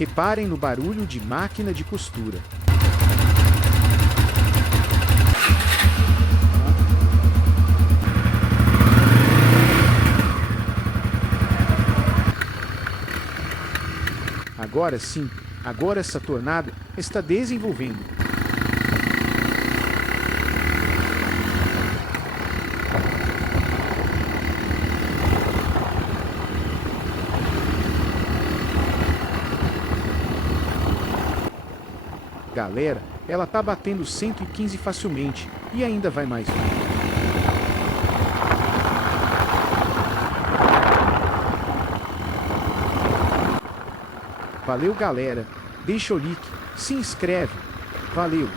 Reparem no barulho de máquina de costura. Agora sim, agora essa tornado está desenvolvendo. Galera, ela tá batendo 115 facilmente e ainda vai mais. Valeu, galera. Deixa o like, se inscreve. Valeu.